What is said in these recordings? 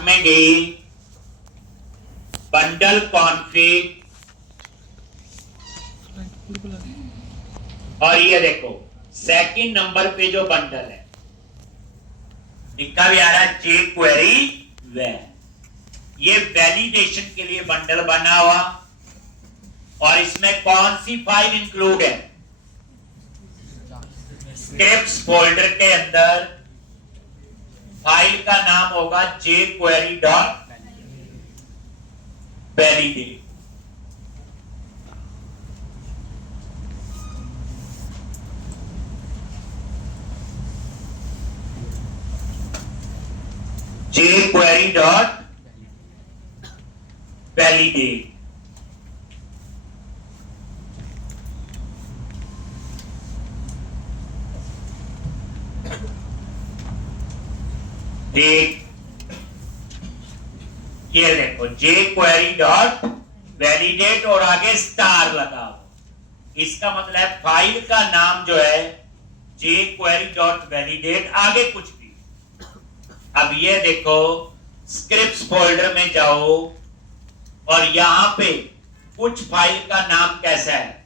Start में गई bundle config, और ये देखो सेकंड नंबर पे जो बंडल है लिखा भी आ रहा है jQuery वैन। ये वैलिडेशन के लिए बंडल बना हुआ, और इसमें कौन सी फाइल इंक्लूड है? स्क्रिप्ट्स फोल्डर के अंदर फाइल का नाम होगा jQuery.validate। jQuery.validate। ठीक, ये देखो jQuery.validate और आगे स्टार लगा हो, इसका मतलब है फाइल का नाम जो है jQuery.validate, आगे कुछ भी। अब ये देखो स्क्रिप्ट्स फोल्डर में जाओ और यहां पे कुछ फाइल का नाम कैसा है?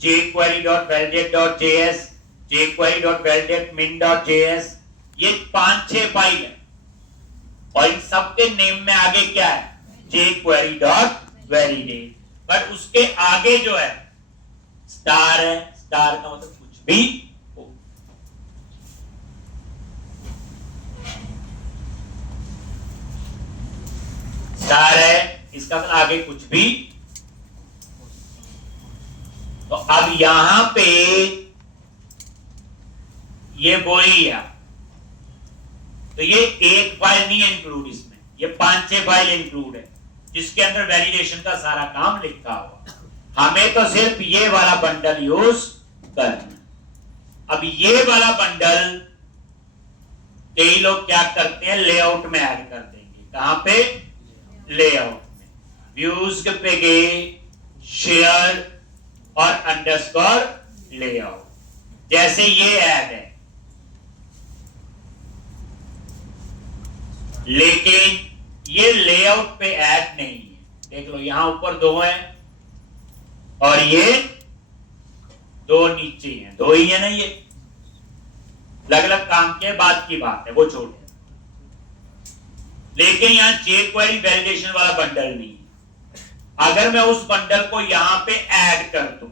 jQuery.validate.js, jQuery.validate.min.js, ये 5-6 फाइल है, और इन सबके नेम में आगे क्या है? jQuery.validate। बट उसके आगे जो है स्टार है, स्टार का मतलब कुछ भी हो। स्टार है, इसका मतलब आगे कुछ भी। तो अब यहां पे ये बोली है, तो ये एक फाइल नहीं है इंक्लूड इसमें, ये 5-6 फाइल इंक्लूड है जिसके अंदर वैलिडेशन का सारा काम लिखा हुआ। हमें तो सिर्फ ये वाला बंडल यूज करना। अब ये वाला बंडल कई लोग क्या करते हैं, लेआउट में ऐड कर देंगे। कहां पे? लेआउट में। व्यूज पे गए, शेयर और अंडरस्कोर लेआउट, जैसे ये ऐड है, लेकिन ये लेआउट पे ऐड नहीं है। देख लो यहां ऊपर 2 हैं और ये 2 नीचे हैं, 2 ही है ना, ये अलग अलग काम के बाद की बात है, वो छोटे। लेकिन यहां jQuery वैलिडेशन वाला बंडल नहीं है। अगर मैं उस बंडल को यहां पे ऐड कर दूं,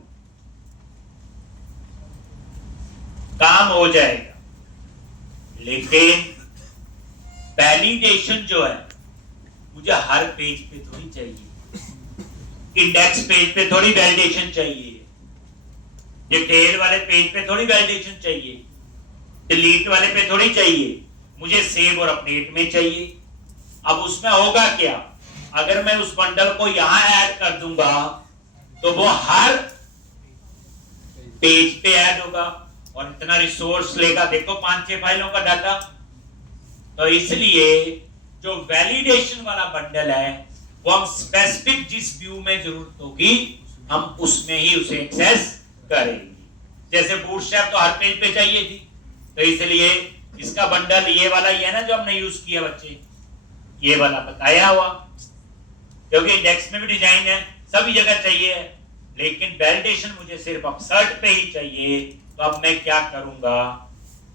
काम हो जाएगा, लेकिन वैलिडेशन जो है मुझे हर पेज पे थोड़ी चाहिए, इंडेक्स पेज पे थोड़ी वैलिडेशन चाहिए, डिटेल वाले पेज पे थोड़ी वैलिडेशन चाहिए, डिलीट वाले पे थोड़ी चाहिए, मुझे सेव और अपडेट में चाहिए। अब उसमें होगा क्या? अगर मैं उस बंडल को यहां ऐड कर दूंगा तो वो हर पेज पे ऐड होगा और इतना रिसोर्स लेगा। देखो 5-6 फाइलों का डाटा। तो इसलिए जो वैलिडेशन वाला बंडल है वो हम स्पेसिफिक जिस व्यू में जरूरत होगी हम उसमें ही उसे एक्सेस करेंगे। जैसे बूटस्ट्रैप तो हर पेज पे चाहिए थी, तो इसलिए इसका बंडल ये वाला ही है ना जो हमने यूज किया बच्चे, ये वाला बताया हुआ, क्योंकि इंडेक्स में भी डिजाइन है, सभी जगह चाहिए, लेकिन वैलिडेशन मुझे सिर्फ अपसर्ट पे ही चाहिए। तो अब मैं क्या करूंगा,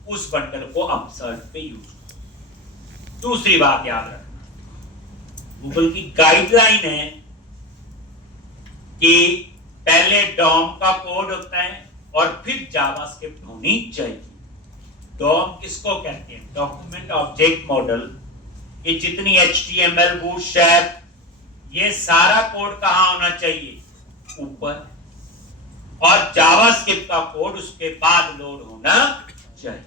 उस बंडल को अपसर्ट पे यूज करूंगा। दूसरी बात याद रखना, गूगल की गाइडलाइन है कि पहले डॉम का कोड होता है और फिर जावास्क्रिप्ट होनी चाहिए। डॉम किसको कहते हैं? Document object model. ये जितनी HTML, बूटस्ट्रैप, ये सारा कोड कहां होना चाहिए? ऊपर। और जावास्क्रिप्ट का कोड उसके बाद लोड होना चाहिए।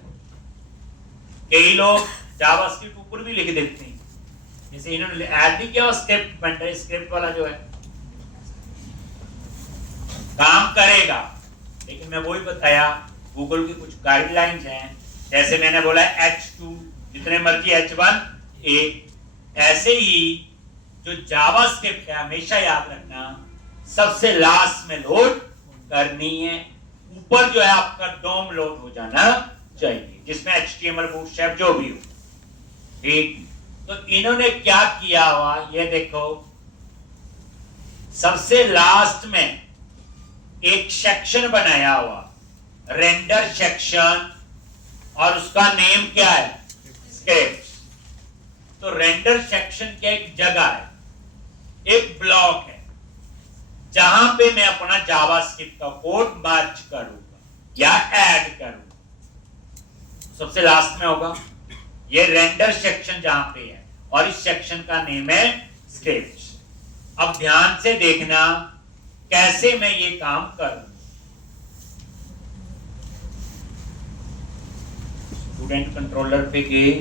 कई लोग जावास्क्रिप्ट ऊपर भी लिख देते हैं, जैसे इन्होंने ऐड भी किया स्क्रिप्ट बंडल, स्क्रिप्ट वाला जो है काम करेगा, लेकिन मैं वही बताया गूगल की कुछ गाइडलाइंस हैं। जैसे मैंने बोला H2 जितने मर्जी H1 एक, ऐसे ही जो जावास्क्रिप्ट है हमेशा याद रखना सबसे लास्ट में लोड करनी है। ऊपर जो है आपका डॉम लोड हो जाना चाहिए, जिसमें HTML, बूटस्ट्रैप जो भी हो। ठीक, तो इन्होंने क्या किया हुआ ये देखो, सबसे लास्ट में एक सेक्शन बनाया हुआ, रेंडर सेक्शन, और उसका नेम क्या है, स्क्रिप्ट। तो रेंडर सेक्शन क्या एक जगह है, एक ब्लॉक है, जहां पे मैं अपना जावास्क्रिप्ट का कोड मर्ज करूंगा या ऐड करूंगा। सबसे लास्ट में होगा ये रेंडर सेक्शन जहां पे है, और इस सेक्शन का नेम है स्क्रिप्ट। अब ध्यान से देखना कैसे मैं ये काम करूं। स्टूडेंट कंट्रोलर पे गए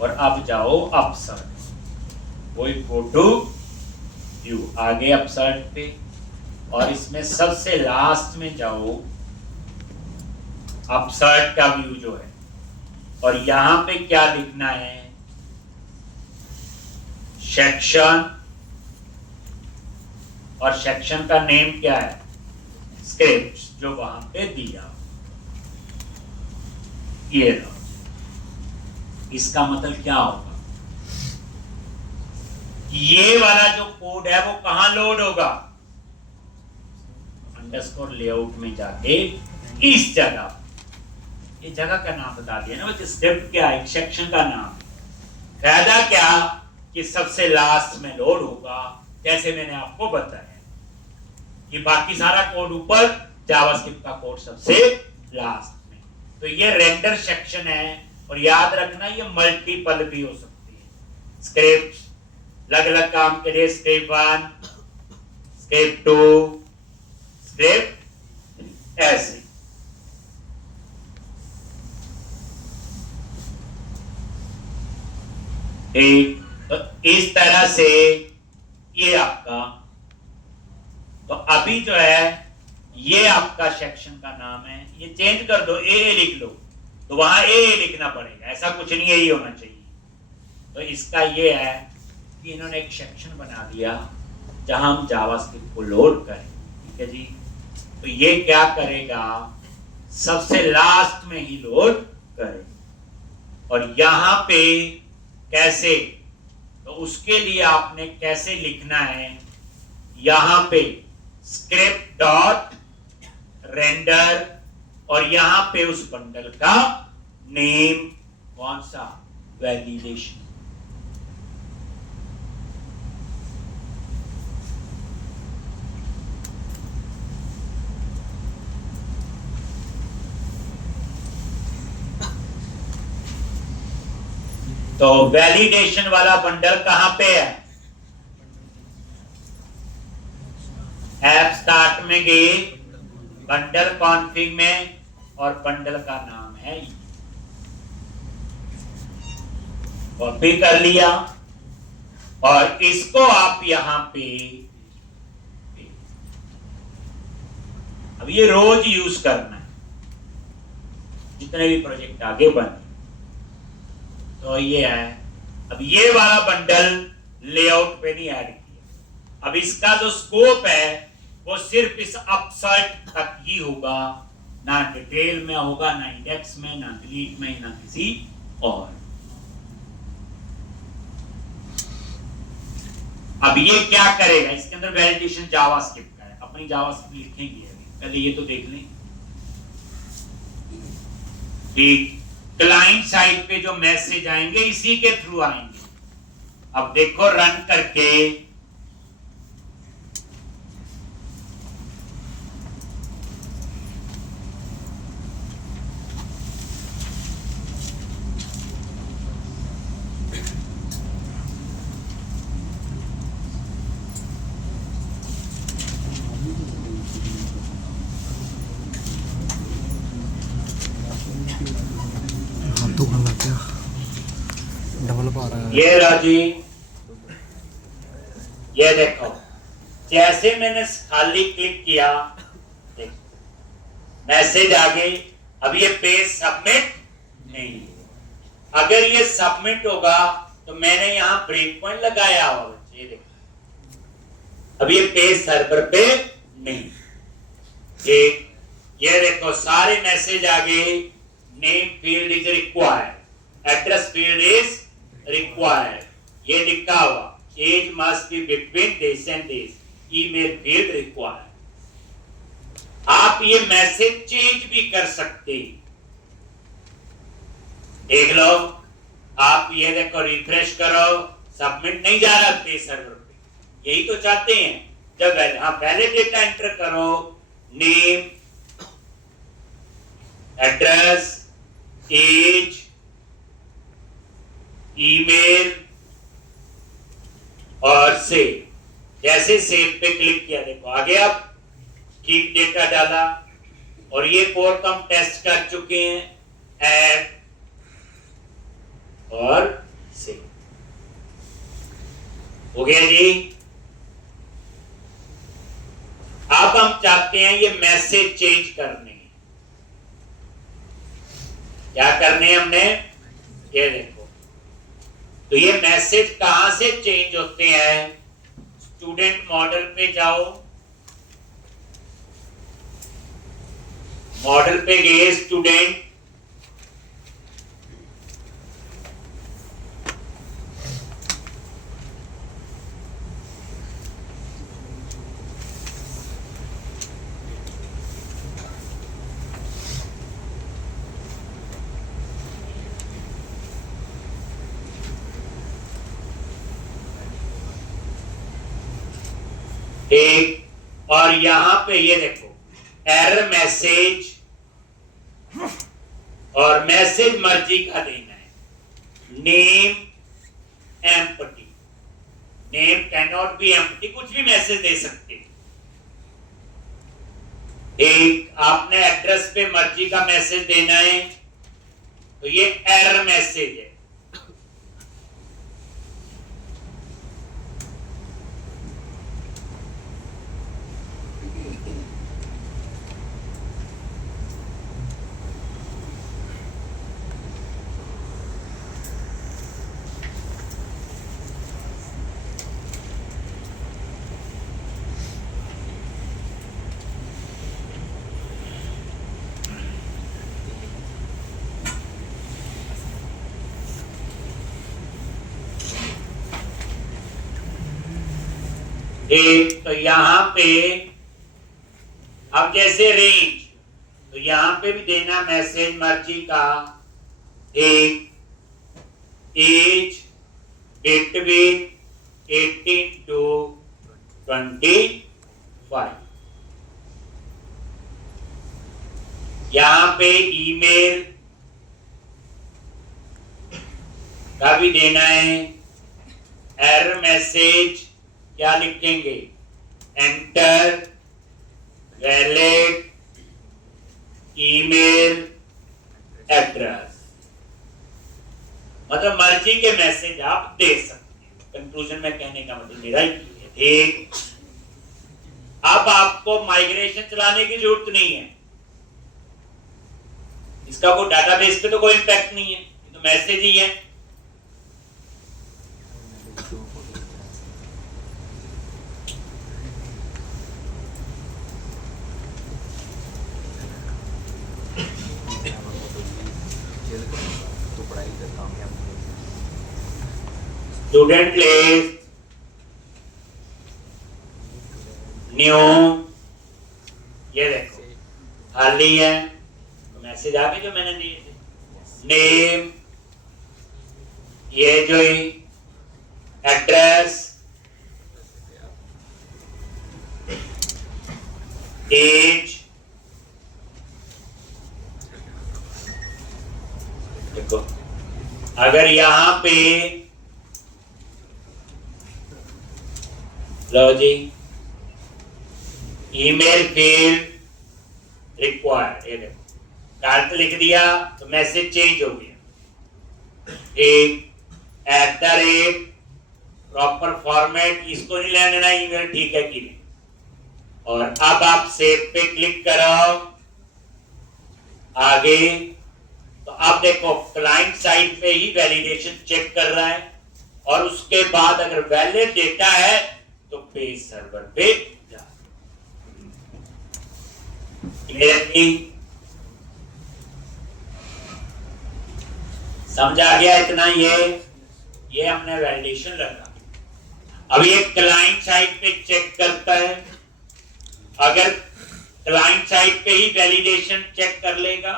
और अब जाओ अपसर्ट, वही गो टू व्यू, आगे अपसर्ट पे, और इसमें सबसे लास्ट में जाओ अपसर्ट का व्यू जो है, और यहां पे क्या लिखना है, सेक्शन, और सेक्शन का नेम क्या है, स्क्रिप्ट, जो वहां पे दिया। ये रहा, इसका मतलब क्या होगा, ये वाला जो कोड है वो कहां लोड होगा, अंडरस्कोर लेआउट में जाके इस जगह, ये जगह का नाम बता दिया ना बच्चे, स्क्रिप्ट क्या है, सेक्शन का नाम। फायदा क्या कि सबसे लास्ट में लोड होगा, जैसे मैंने आपको बताया कि बाकी सारा कोड ऊपर, जावास्क्रिप्ट का कोड सबसे लास्ट में। तो ये रेंडर सेक्शन है, और याद रखना ये मल्टीपल भी हो सकती है। स्क्रिप्ट अलग अलग काम के लिए, स्क्रिप्ट 1, स्क्रिप्ट 2, स्क्रिप्ट ऐसे। ठीक, तो इस तरह से ये आपका, तो अभी जो है ये आपका सेक्शन का नाम है, ये चेंज कर दो, ए लिख लो, तो वहां ए लिखना पड़ेगा, ऐसा कुछ नहीं है, ये होना चाहिए। तो इसका ये है कि इन्होंने एक सेक्शन बना दिया जहां हम जावास्क्रिप्ट को लोड करें, ठीक है जी। तो ये क्या करेगा, सबसे लास्ट में ही लोड करेगा। और यहां पे कैसे, तो उसके लिए आपने कैसे लिखना है, यहां पे स्क्रिप्ट डॉट रेंडर, और यहां पे उस बंडल का नेम कौन सा, वैलिडेशन। तो वैलिडेशन वाला बंडल कहां पे है, ऐप स्टार्ट में गए, बंडल कॉन्फ़िग में, और बंडल का नाम है, कॉपी कर लिया, और इसको आप यहां पे, अब ये रोज यूज करना है जितने भी प्रोजेक्ट आगे बने। तो ये है, अब ये वाला बंडल लेआउट पे नहीं ऐड किया, अब इसका जो स्कोप है वो सिर्फ इस अपसर्ट तक ही होगा, ना डिटेल में होगा, ना इंडेक्स में, ना डिलीट में, ना किसी और। अब ये क्या करेगा, इसके अंदर वैलिडेशन जावास्क्रिप्ट का है, अपनी जावास्क्रिप्ट लिखेंगे अभी, पहले ये तो देख लें। ठीक, क्लाइंट साइड पे जो मैसेज आएंगे इसी के थ्रू आएंगे। अब देखो रन करके, ये लो जी, ये देखो, जैसे मैंने खाली क्लिक किया, मैसेज आ गई। अब ये पेज सबमिट नहीं है। अगर ये सबमिट होगा तो मैंने यहां ब्रेक पॉइंट लगाया होगा, ये देखो। अब ये पेज सर्वर पे नहीं, ये देखो सारे मैसेज आ गए। Name field is required, address field is required, ये लिखा हुआ age must be between this and this, email field required. आप ये मैसेज चेंज भी कर सकते, देख लो आप, ये देखो रिफ्रेश करो, सबमिट नहीं जा रहा पे सर्वर पे, यही तो चाहते हैं। जब पहले डेटा एंटर करो, नेम, एड्रेस, एज, ईमेल और सेव, जैसे सेव पे क्लिक किया देखो आ गया, ठीक डेटा डाला, और ये पोर्ट हम टेस्ट कर चुके हैं, ऐड और सेव हो गया जी। अब हम चाहते हैं ये मैसेज चेंज करने, क्या करने हैं हमने, ये देखो, तो ये मैसेज कहां से चेंज होते हैं, स्टूडेंट मॉडल पे जाओ, मॉडल पे गए स्टूडेंट, एक, और यहां पे ये देखो एरर मैसेज, और मैसेज मर्जी का देना है, name empty, name can not be empty, कुछ भी मैसेज दे सकते। एक आपने एड्रेस पे मर्जी का मैसेज देना है, तो ये एरर मैसेज है। एक, तो यहां पे अब जैसे रेंज, तो यहां पे भी देना मैसेज मर्जी का, एक, एज बिटवीन 18 to 25, यहां पे ईमेल का भी देना है, एरर मैसेज क्या लिखेंगे, एंटर वैलिड ईमेल एड्रेस, मतलब मर्जी के मैसेज आप दे सकते हैं। कंक्लूजन में कहने का मतलब मेरा ही एक, अब आपको माइग्रेशन चलाने की जरूरत नहीं है, इसका कोई डाटाबेस पे तो कोई इंपैक्ट नहीं है, ये तो मैसेज ही है। स्टूडेंट लिस्ट न्यू, ये देखो खाली है, तो मैसेज आ गए जो मैंने दिए थे, नेम, ये जो एड्रेस, एज, देखो अगर यहां पे लो जी, ईमेल फील्ड रिक्वायर्ड, ये देखो डाल लिख दिया तो मैसेज चेंज हो गया, एक @ प्रॉपर फॉर्मेट, इसको नहीं लेना ना, ईमेल ठीक है कि नहीं, और अब आप सेव पे क्लिक करो, आगे, तो आप देखो क्लाइंट साइड पे ही वैलिडेशन चेक कर रहा है, और उसके बाद अगर वैलिड डेटा है तो पेज सर्वर पे जा। समझ आ गया इतना? ये ये हमने वैलिडेशन रखा। अब ये क्लाइंट साइड पे चेक करता है, अगर क्लाइंट साइड पे ही वैलिडेशन चेक कर लेगा,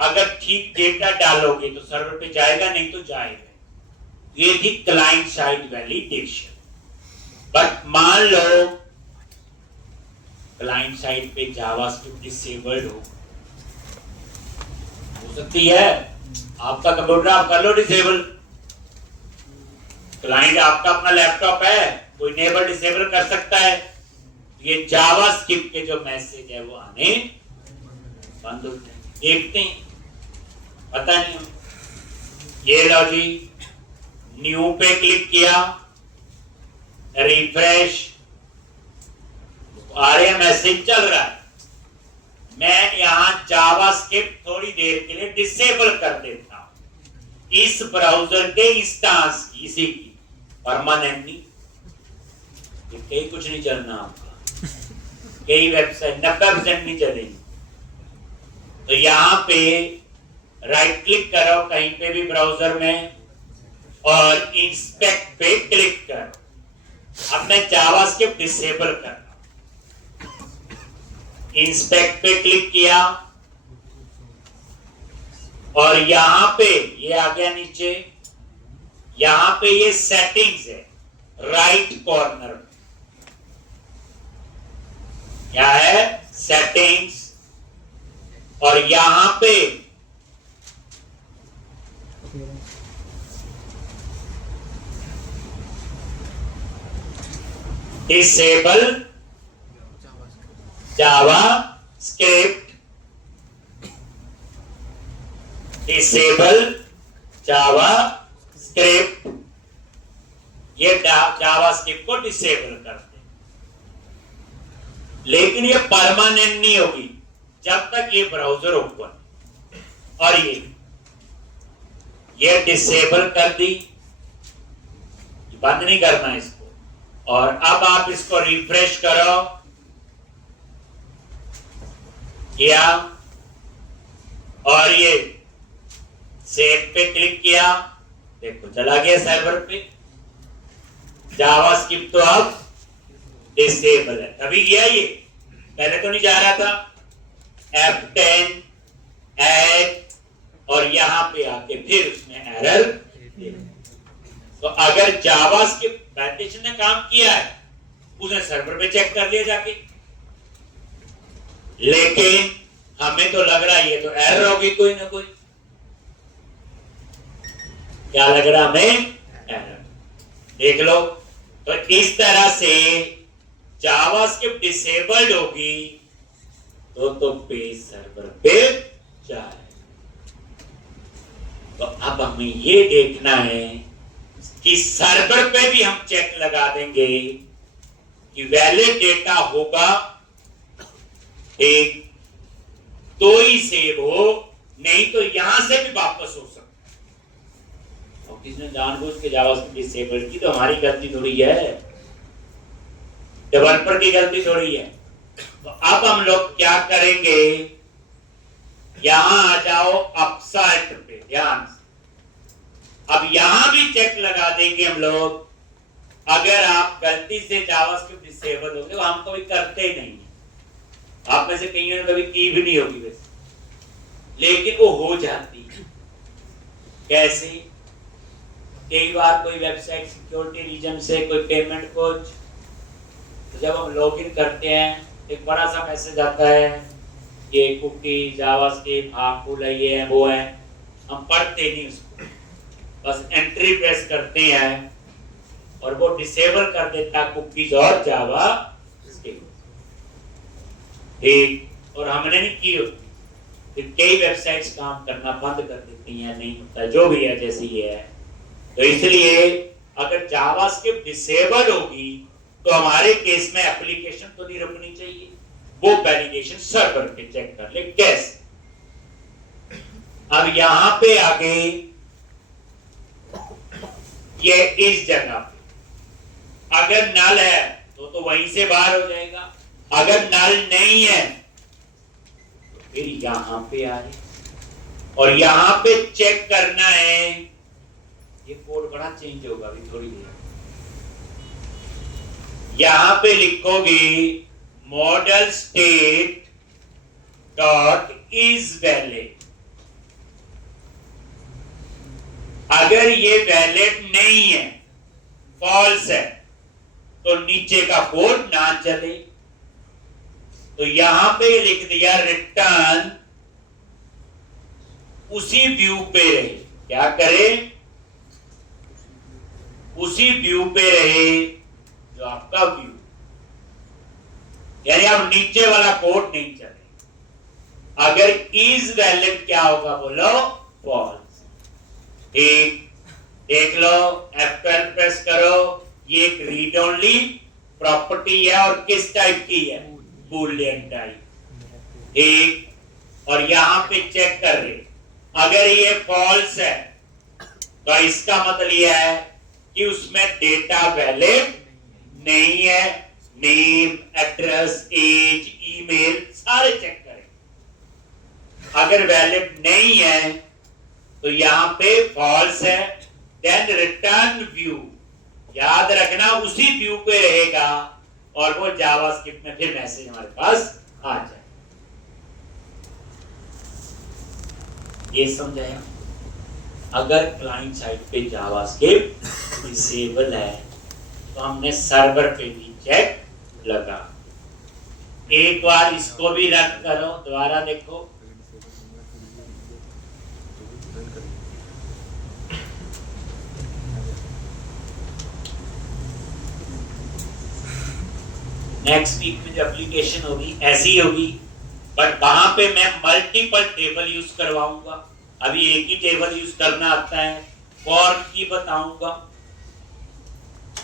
अगर ठीक डेटा डालोगे तो सर्वर पे जाएगा, नहीं तो जाएगा। ये थी क्लाइंट साइड वैलिडेशन। बट मान लो क्लाइंट साइड पे जावास्क्रिप्ट डिसेबल्ड हो सकती है, आपका कंप्यूटर आप कर लो डिसेबल, क्लाइंट आपका अपना लैपटॉप है, कोई नेबर डिसेबल कर सकता है, ये जावास्क्रिप्ट के जो मैसेज है वो आने बंद होते हैं। देखते हैं, पता नहीं। ये लो जी, न्यू पे क्लिक किया, रिफ्रेश, आ रहे मैसेज चल रहा है। मैं यहां जावास्क्रिप्ट थोड़ी देर के लिए डिसेबल कर देता हूं, इस ब्राउजर के इंस्टांस की, इसी की परमानेंटली। कहीं कुछ नहीं चलना आपका, कई वेबसाइट 90% नहीं चलेगी। तो यहां पे राइट क्लिक करो कहीं पे भी ब्राउजर में और इंस्पेक्ट पे क्लिक करो। अब मैं जावास्क्रिप्ट डिसेबल कर, इंस्पेक्ट पे क्लिक किया और यहां पे ये आ गया नीचे, यहां पे ये सेटिंग्स है राइट कॉर्नर, क्या है सेटिंग्स, और यहां पे डिसेबल जावास्क्रिप्ट, डिसेबल जावास्क्रिप्ट, ये जावास्क्रिप्ट को डिसेबल करते हैं। लेकिन ये परमानेंट नहीं होगी जब तक ये ब्राउजर ओपन, और ये डिसेबल कर दी, बंद नहीं करना इसको। और अब आप इसको रिफ्रेश करो, किया और ये सेव पे क्लिक किया, देखो चला गया सर्वर पे। जावास्क्रिप्ट तो अब डिसेबल है, तभी गया ये, पहले तो नहीं जा रहा था। F10 ऐड और यहां पे आके फिर उसने एरर। तो अगर जावास्क्रिप्ट वैलिडेशन ने काम किया है, उसने सर्वर पे चेक कर लिया जाके, लेकिन हमें तो लग रहा है ये तो एरर होगी कोई ना कोई। क्या लग रहा हमें? एरर। देख लो, तो इस तरह से जावास्क्रिप्ट डिसेबल्ड होगी तो पेज सर्वर पे जाए। तो अब हमें ये देखना है कि सर्वर पे भी हम चेक लगा देंगे कि वैलिड डेटा होगा, एक तो ही सेव हो, नहीं तो यहां से भी वापस हो सकता है। और किसने जानबूझ के जावास्क्रिप्ट डिसेबल की, तो हमारी गलती थोड़ी है, डेवलपर की गलती थोड़ी है। तो अब हम लोग क्या करेंगे, यहां आ जाओ अपसाइट पे, ध्यान से। अब यहां भी चेक लगा देंगे हम लोग, अगर आप गलती से जावास्क्रिप्ट डिसेबल हो गए, तो हम कभी करते ही नहीं, आप में से कईयों ने कभी की भी नहीं होगी वैसे, लेकिन वो हो जाती है। कैसे? कई बार कोई वेबसाइट सिक्योरिटी रीजन से कोई पेमेंट को, तो जब हम लॉगिन करते हैं एक बड़ा सा मैसेज आता है, ये कुकी जावास्क्रिप्ट हार्मफुल है, ये है वो है, हम पढ़ते नहीं उसको, बस एंट्री प्रेस करते हैं और वो डिसेबल कर देता कुकीज और जावास्क्रिप्ट। ठीक, और हमने नहीं की होती, फिर कई वेबसाइट्स काम करना बंद कर देती हैं, नहीं होता, जो भी है जैसी ये है। तो इसलिए अगर जावास्क्रिप्ट डिसेबल होगी तो हमारे केस में एप्लीकेशन तो नहीं रुकनी चाहिए, वो वैलिडेशन सर्वर पे चेक कर ले। कैसे? अब यहां पे आगे ये इस जगह पे अगर नल है तो वहीं से बाहर हो जाएगा, अगर नल नहीं है तो फिर यहां पे आ रहे और यहां पे चेक करना है ये कोड बड़ा चेंज होगा अभी थोड़ी देर। यहां पे लिखोगे model state dot is valid. अगर ये वैलिड नहीं है, फॉल्स है, तो नीचे का कोड ना चले। तो यहां पे लिख दिया रिटर्न उसी व्यू पे रहे। क्या करे? उसी व्यू पे रहे जो आपका व्यू, यानी अब नीचे वाला कोड नहीं चले। अगर इज वैलिड क्या होगा बोलो? फॉल्स। ठीक, देख लो, F12 प्रेस करो। ये एक रीड ओनली प्रॉपर्टी है और किस टाइप की है? Boolean type. ठीक, और यहां पे चेक कर रहे, अगर ये फॉल्स है तो इसका मतलब यह है कि उसमें डेटा वैलिड नहीं है। नेम, एड्रेस, एज, ईमेल सारे चेक करें। अगर वैलिड नहीं है तो यहां पे फॉल्स है। देन रिटर्न व्यू, याद रखना उसी व्यू पे रहेगा और वो जावास्क्रिप्ट में फिर मैसेज हमारे पास आ जाए। ये समझाया? अगर क्लाइंट साइड पे जावास्क्रिप्ट डिसेबल है तो हमने सर्वर पे भी चेक लगा। एक बार इसको भी रन करो, दोबारा देखो। नेक्स्ट वीक में जो एप्लीकेशन होगी ऐसी होगी, बट वहां पे मैं मल्टीपल टेबल यूज करवाऊंगा। अभी एक ही टेबल यूज करना आता है। फॉर की बताऊंगा,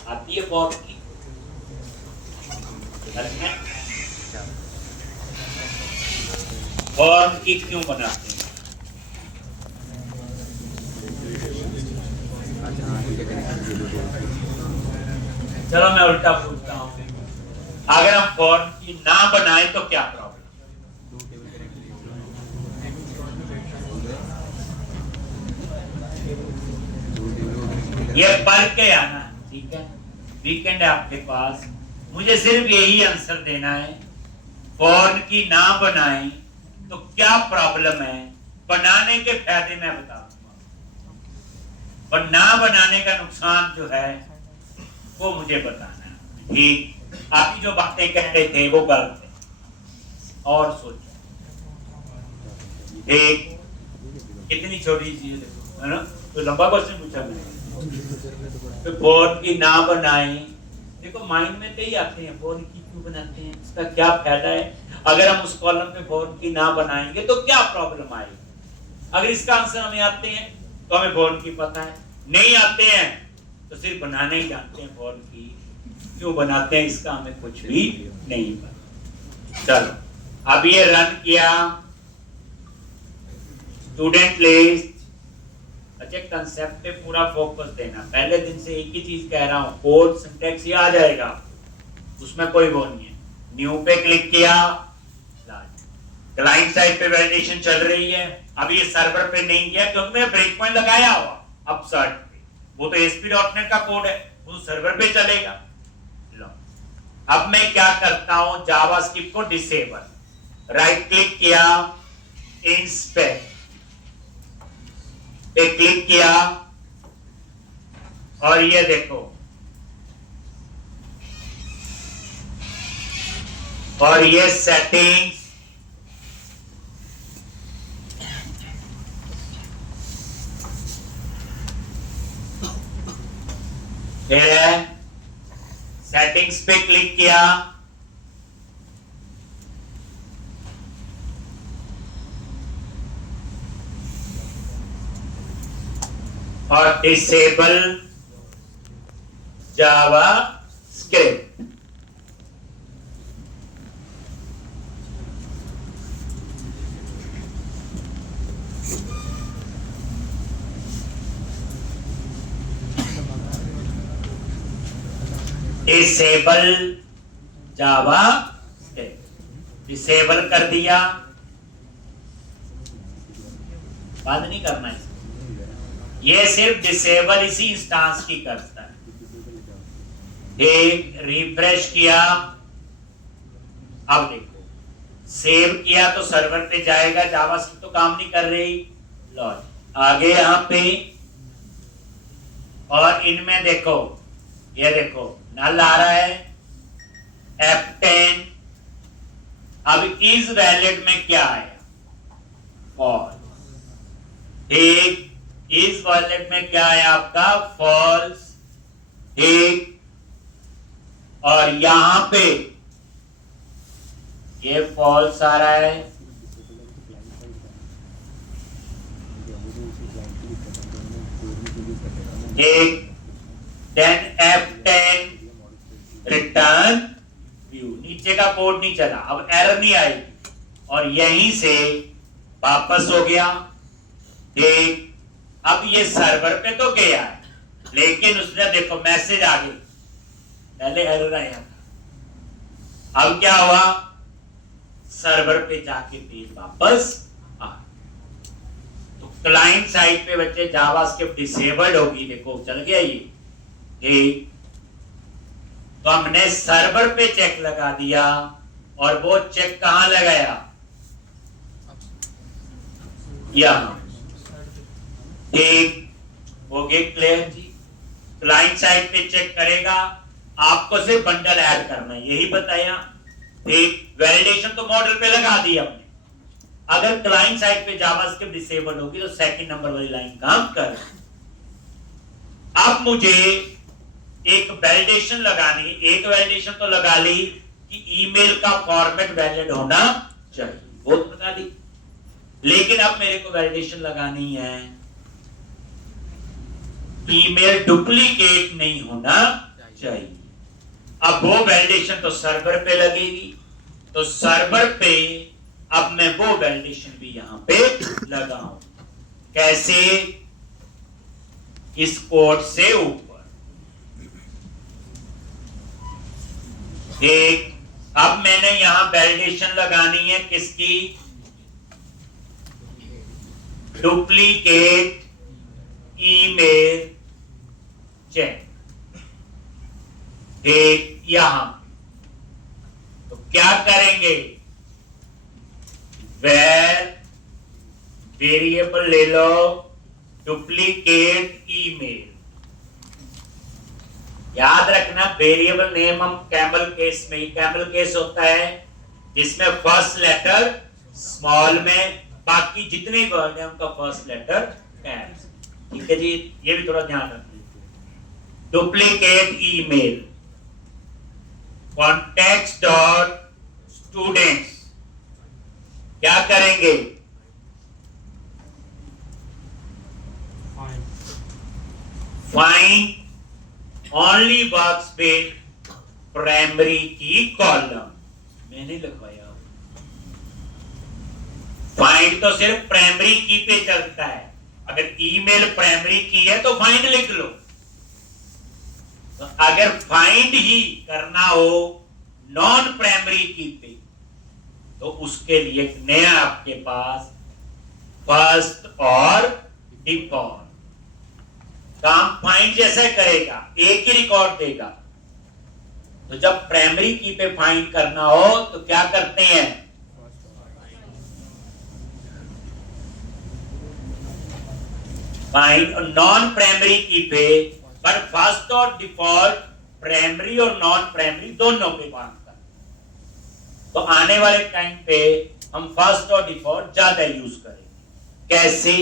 आती है फॉर की? फॉर्म की क्यों बनाते हैं? चलो मैं उल्टा पूछता हूं, अगर हम फॉर्म की ना बनाए तो क्या प्रॉब्लम? ये पढ़ के आना, ठीक है? वीकेंड है आपके पास, मुझे सिर्फ यही आंसर देना है। फॉर्म की ना बनाए तो क्या प्रॉब्लम है? बनाने के फायदे मैं बता दूंगा, पर ना बनाने का नुकसान जो है वो मुझे बताना है। ठीक, आप जो बातें कह रहे थे वो गलत है और सोचो। एक कितनी छोटी चीज देखो, है ना? तो लंबा क्वेश्चन पूछा मैंने। तो फॉर्म की ना बनाए, देखो माइंड में कई आते हैं, फॉर्म की क्यों बनाते हैं, इसका क्या फायदा है? अगर हम उस कॉलम पे फॉर्म की ना बनाएंगे तो क्या प्रॉब्लम आएगी? अगर इसका आंसर हमें आते हैं तो हमें फॉर्म की पता है, नहीं आते हैं तो सिर्फ बनाने ही जानते हैं। फॉर्म की क्यों बनाते हैं इसका हमें कुछ भी नहीं पता। चलो अब ये रन किया, स्टूडेंट लिस्ट। अच्छा, कंसेप्ट पे पूरा फोकस देना। पहले दिन से एक ही चीज कह रहा हूं, कोड सिंटैक्स ये आ जाएगा, उसमें कोई वो नहीं है। न्यू पे क्लिक किया, क्लाइंट साइड पे वैलिडेशन चल रही है। अब ये सर्वर पे नहीं है क्योंकि मैं ब्रेक पॉइंट लगाया हुआ अपसर्ट पे। वो तो ASP.NET का कोड है, वो सर्वर पे चलेगा। लो, अब मैं क्या करता हूं, जावास्क्रिप्ट को डिसेबल, राइट क्लिक किया, इंस्पेक्ट पे क्लिक किया और ये देखो, और ये सेटिंग्स, सेटिंग्स पे क्लिक किया और disable JavaScript. Disable JavaScript disable कर दिया, बंद नहीं करना है। ये सिर्फ डिसेबल इसी इंस्टांस की करता है। एक रिफ्रेश किया, अब देखो सेव किया तो सर्वर पे जाएगा, जावास्क्रिप्ट तो काम नहीं कर रही, लॉज आगे यहां पे, और इनमें देखो ये देखो नल आ रहा है F10। अब इस वैलिड में क्या आया, फॉल्स। एक इस वैलिड में क्या आया आपका, फॉल्स। एक और यहां पे ये फॉल्स आ रहा है, एक देन F10 रिटर्न व्यू, नीचे का कोड नहीं चला, अब एरर नहीं आई, और यहीं से वापस हो गया। ठीक, अब ये सर्वर पे तो गया है, लेकिन उसने देखो मैसेज आ गई, पहले एरर आया था, अब क्या हुआ, सर्वर पे जाके पेज वापस आ। तो क्लाइंट साइड पे बच्चे जावास्क्रिप्ट डिसेबल्ड होगी, देखो चल गया ये। तो हमने सर्वर पे चेक लगा दिया, और वो चेक कहां लगाया, यहां। ठीक हो गया क्लियर जी। क्लाइंट साइड पे चेक करेगा, आपको सिर्फ बंडल ऐड करना है, यही बताया। ठीक, वैलिडेशन तो मॉडल पे लगा दी हमने, अगर क्लाइंट साइड पे जावास्क्रिप्ट डिसेबल होगी तो सेकंड नंबर वाली लाइन काम कर। अब मुझे एक वैलिडेशन लगानी, एक वैलिडेशन तो लगा ली कि ईमेल का फॉर्मेट वैलिड होना चाहिए, वो तो बता दी, लेकिन अब मेरे को वैलिडेशन लगानी है ईमेल डुप्लीकेट नहीं होना चाहिए। अब वो वैलिडेशन तो सर्वर पे लगेगी, तो सर्वर पे अब मैं वो वैलिडेशन भी यहां पे लगाऊं, कैसे, इस कोड से ऊपर। एक, अब मैंने यहां वैलिडेशन लगानी है किसकी, डुप्लीकेट ईमेल चेक। एक यहां तो क्या करेंगे, वेर वेरिएबल ले लो डुप्लीकेट ईमेल। याद रखना वेरिएबल नेम हम कैमल केस में, कैमल केस होता है जिसमें फर्स्ट लेटर स्मॉल में, बाकी जितने वर्ड हैं उनका फर्स्ट लेटर कैप्स। ठीक है जी, ये भी थोड़ा ध्यान रखना। Duplicate email context dot students, क्या करेंगे, find only works with primary की कॉलम। मैंने लिखवाया फाइंड तो सिर्फ प्राइमरी की पे चलता है, अगर ईमेल प्राइमरी की है तो फाइंड लिख लो। तो अगर फाइंड ही करना हो नॉन प्राइमरी की पे, तो उसके लिए नया आपके पास फर्स्ट और डिफॉल्ट काम फाइंड जैसा करेगा, एक ही रिकॉर्ड देगा। तो जब प्राइमरी की पे फाइंड करना हो तो क्या करते हैं, फाइंड नॉन प्राइमरी की पे, पर फर्स्ट और डिफॉल्ट प्राइमरी और नॉन प्राइमरी दोनों पे मांगता। तो आने वाले टाइम पे हम फर्स्ट और डिफॉल्ट ज्यादा यूज करेंगे। कैसे,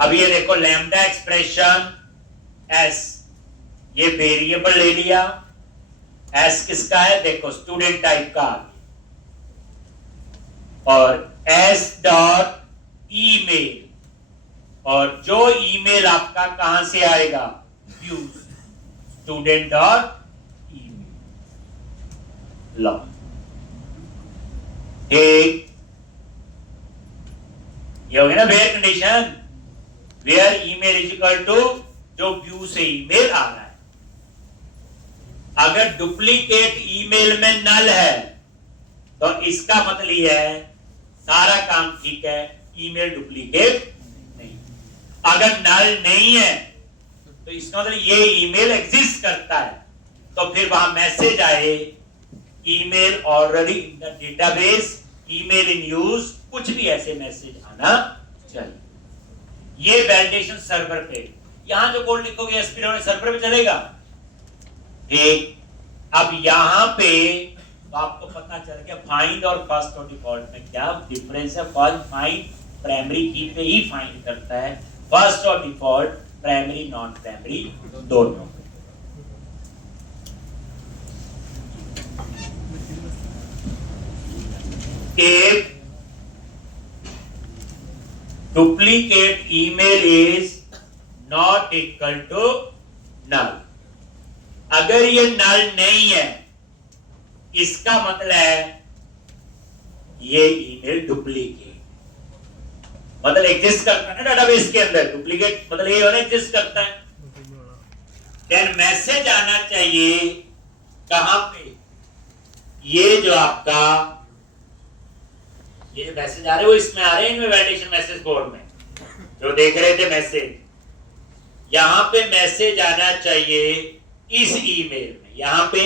अब ये देखो लैम्डा एक्सप्रेशन एस, ये वेरिएबल ले लिया, एस किसका है, देखो स्टूडेंट टाइप का, और एस डॉट ईमेल, और जो ईमेल आपका कहां से आएगा, व्यूज स्टूडेंट डॉट ईमेल। लो एक ये हो गया ना where condition, where email is equal to जो व्यू से ईमेल आ रहा है। अगर डुप्लीकेट ईमेल में नल है तो इसका मतलब है सारा काम ठीक है, ईमेल डुप्लीकेट नहीं। अगर नल नहीं है तो इसका मतलब ये ईमेल एग्जिस्ट करता है, तो फिर वहां मैसेज आए email already in the database, email in use, कुछ भी ऐसे मैसेज आना चाहिए। ये वैलिडेशन सर्वर पे, यहां जो कोड लिखोगे एसपी सर्वर पे चलेगा। ठीक, अब यहां पे तो आपको पता चल गया फाइंड और फर्स्ट और डिफॉल्ट में क्या डिफरेंस है। फाइंड प्राइमरी की पे ही फाइंड करता है, फर्स्ट और डिफॉल्ट प्राइमरी नॉन प्राइमरी दोनों। If duplicate email is not equal to null, अगर ये null नहीं है इसका मतलब है ये ईमेल डुप्लीकेट, मतलब एग्जिस्ट करता है ना डाटाबेस के अंदर। डुप्लीकेट मतलब ये होना एग्जिस्ट करता है। देन मैसेज आना चाहिए कहां पे, ये जो आपका ये जो मैसेज आ रहे हैं वो इसमें आ रहे हैं, इनमें वैलिडेशन मैसेज कोड में जो देख रहे थे मैसेज, यहां पे मैसेज आना चाहिए इस ईमेल में। यहां पे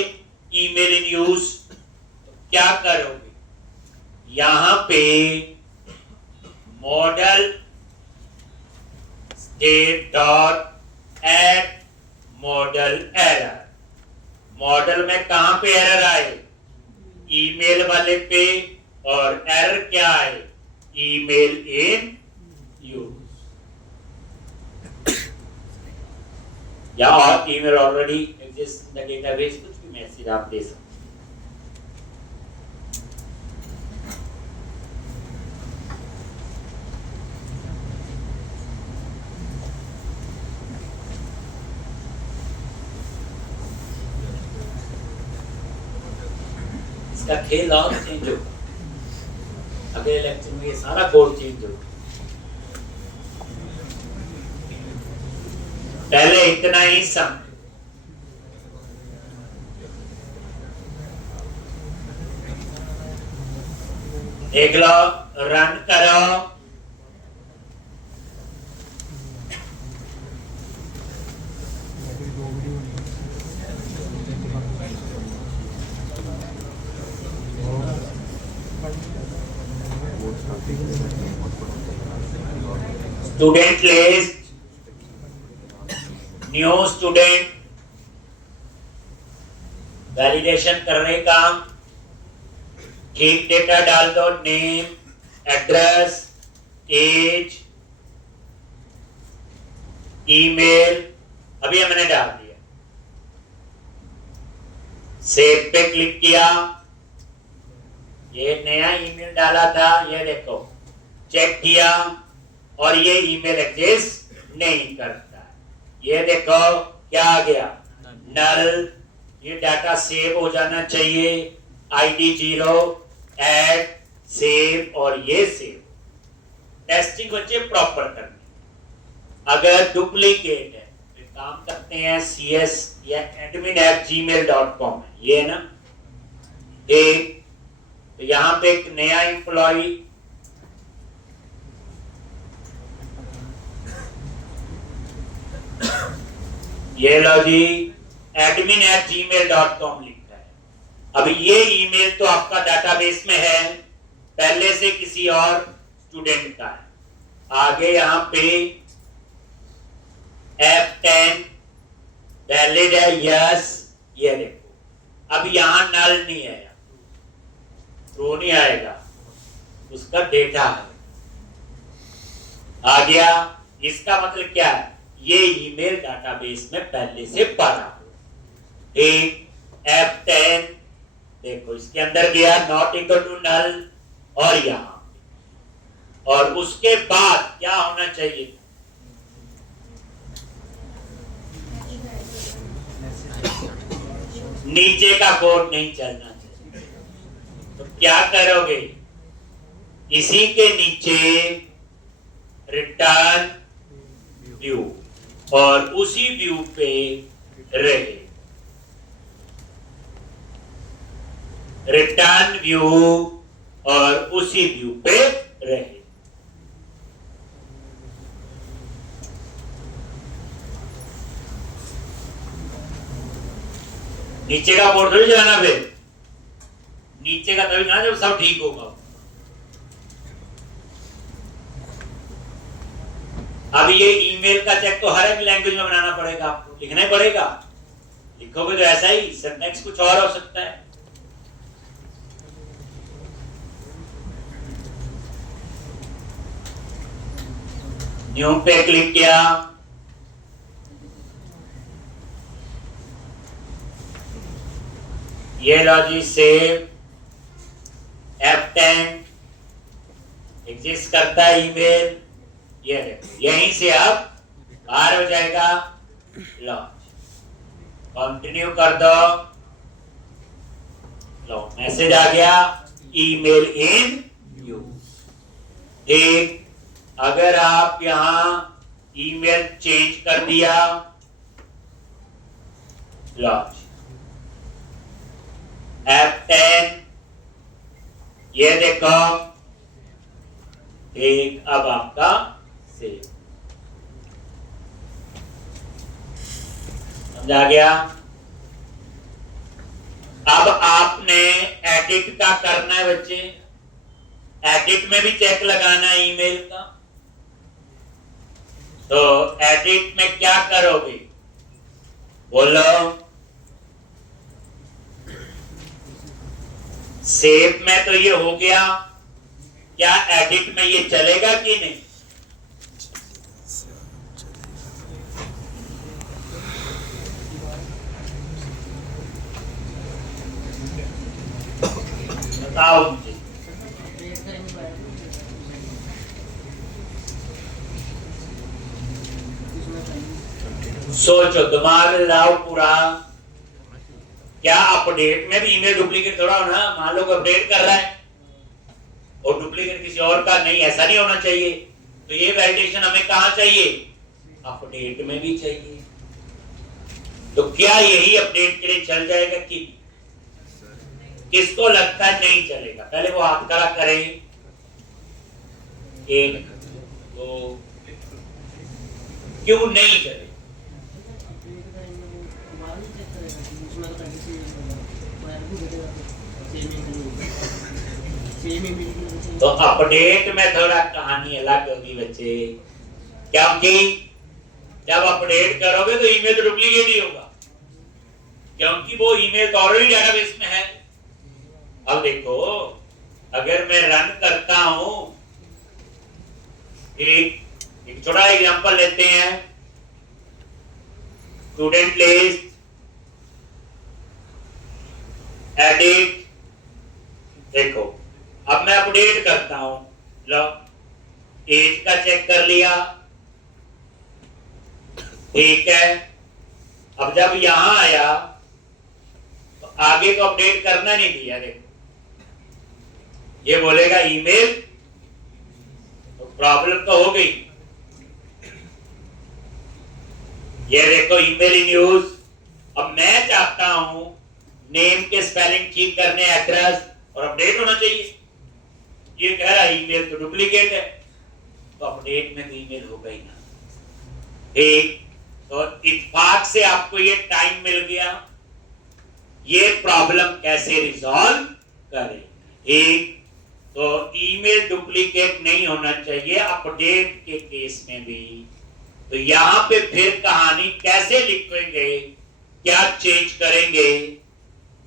ईमेल इन यूज, तो क्या करोगे, यहां पे model state dot add model error, model में कहां पे एरर आए, ईमेल वाले पे, और एरर क्या है, ईमेल इन यूज, या और email already exist in the database, कुछ भी मैसेज आप दे सकते। इसका खेल और चेंज होगा, अगले लेक्चर में ये सारा कोड चेंज होगा। पहले इतना ही सम, देख लो, रन करो, student list, new student, validation करने का, ठीक डेटा डाल दो, नेम, एड्रेस, एज, ईमेल, अभी हमने डाल दिया, सेव पे क्लिक किया, ये नया ईमेल डाला था, ये देखो चेक किया और ये ईमेल एग्जिस्ट नहीं करता। ये देखो क्या आ गया, नल, ये डाटा सेव हो जाना चाहिए, आईडी 0, ऐड, सेव, और ये सेव। टेस्टिंग बच्चे प्रॉपर करनी। अगर डुप्लीकेट है तो काम करते हैं CS या admin@gmail.com, ये है ना। एक तो यहां पे एक नया एम्प्लॉय, ये लो जी, admin@gmail.com लिखा है। अब ये ईमेल तो आपका डाटाबेस में है, पहले से किसी और स्टूडेंट का है। आगे यहाँ पे F10 वैलिड है, यस, ये देखो। अब यहाँ नल नहीं है, ट्रू नहीं आएगा, उसका डेटा है आ गया। इसका मतलब क्या है, ये ईमेल डाटाबेस में पहले से पड़ा। एक F10 देखो, इसके अंदर गया, नॉट इक्वल टू नल, और यहां, और उसके बाद क्या होना चाहिए, नीचे का कोड नहीं चलना चाहिए। तो क्या करोगे, इसी के नीचे रिटर्न व्यू, और उसी व्यू पे रहे, रिटर्न व्यू, और उसी व्यू पे रहे। नीचे का बोर्ड थोड़ी चलाना, फिर नीचे का तभी चलाना जब सब ठीक होगा। अब ये ईमेल का चेक तो हर एक लैंग्वेज में बनाना पड़ेगा, आपको लिखना ही पड़ेगा। लिखोगे तो ऐसा ही, सिंटैक्स कुछ और हो सकता है। न्यू पे क्लिक किया, ये लो जी सेव F10 एग्जिस्ट करता है ईमेल। ये देखो यहीं से अब बाहर हो जाएगा। लॉन्च कंटिन्यू कर दो, लो मैसेज आ गया, ईमेल इन यूज। ठीक, अगर आप यहां ईमेल चेंज कर दिया, लॉन्च F10, ये देखो ठीक, अब आपका सेव समझा गया। अब आपने एडिट का करना है बच्चे, एडिट में भी चेक लगाना है ईमेल का। तो एडिट में क्या करोगे, बोलो। सेव में तो ये हो गया, क्या एडिट में ये चलेगा कि नहीं? बताओ मुझे। सोचो, दिमाग लाओ पूरा। क्या अपडेट में भी ईमेल डुप्लीकेट थोड़ा होना, मान लो अपडेट कर रहा है और डुप्लीकेट किसी और का नहीं, ऐसा नहीं होना चाहिए। तो ये वैलिडेशन हमें कहां चाहिए? अपडेट में भी चाहिए। तो क्या यही अपडेट के लिए चल जाएगा कि किसको लगता है नहीं चलेगा? पहले वो हाथ खड़ा करें। 1 2, क्यों नहीं चले? तो अपडेट में थोड़ा कहानी अलग होगी बच्चे, क्योंकि जब अपडेट करोगे तो ईमेल तो डुप्लीकेट ही होगा, क्योंकि वो ईमेल तो ऑलरेडी डेटाबेस में है। अब देखो, अगर मैं रन करता हूं, एक छोटा एग्जांपल लेते हैं, स्टूडेंट लिस्ट, एडिट, देखो अब मैं अपडेट करता हूं, लो एज का चेक कर लिया, ठीक है। अब जब यहां आया तो आगे को अपडेट करना नहीं दिया, देखो ये बोलेगा ईमेल, तो प्रॉब्लम तो हो गई। ये देखो ईमेल इन यूज। अब मैं चाहता हूं नेम के स्पेलिंग ठीक करने, एड्रेस और अपडेट होना चाहिए। ये कह रहा है ईमेल तो डुप्लीकेट है, तो अपडेट में तो ईमेल होगा ही ना। ठीक, तो इत्तेफाक से आपको ये टाइम मिल गया, ये प्रॉब्लम कैसे रिजॉल्व करें। ठीक, तो ईमेल डुप्लीकेट नहीं होना चाहिए अपडेट के केस में भी। तो यहां पे फिर कहानी कैसे लिखेंगे, क्या चेंज करेंगे,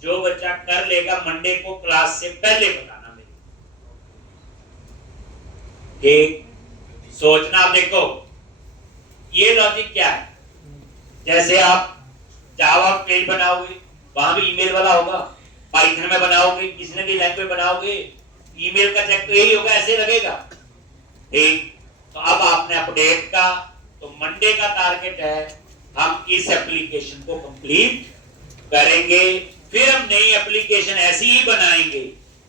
जो बच्चा कर लेगा मंडे को क्लास से पहले बताना मेरे। ठीक, सोचना। आप देखो ये लॉजिक क्या है, जैसे आप जावा पेज बनाओगे, वहां भी ईमेल वाला होगा, पाइथन में बनाओगे, किसी ने भी लैंग्वेज बनाओगे, ईमेल का चेक तो यही होगा, ऐसे लगेगा। ठीक, तो अब आपने अपडेट का, तो मंडे का टारगेट है हम इस एप्लीकेशन को कंप्लीट करेंगे। फिर हम नई एप्लीकेशन ऐसी ही बनाएंगे,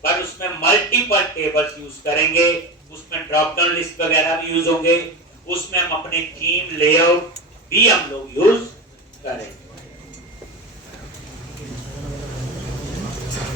पर उसमें मल्टीपल टेबल्स यूज करेंगे, उसमें ड्रॉप डाउन लिस्ट वगैरह भी यूज होंगे, उसमें हम अपने थीम लेआउट भी हम लोग यूज करेंगे।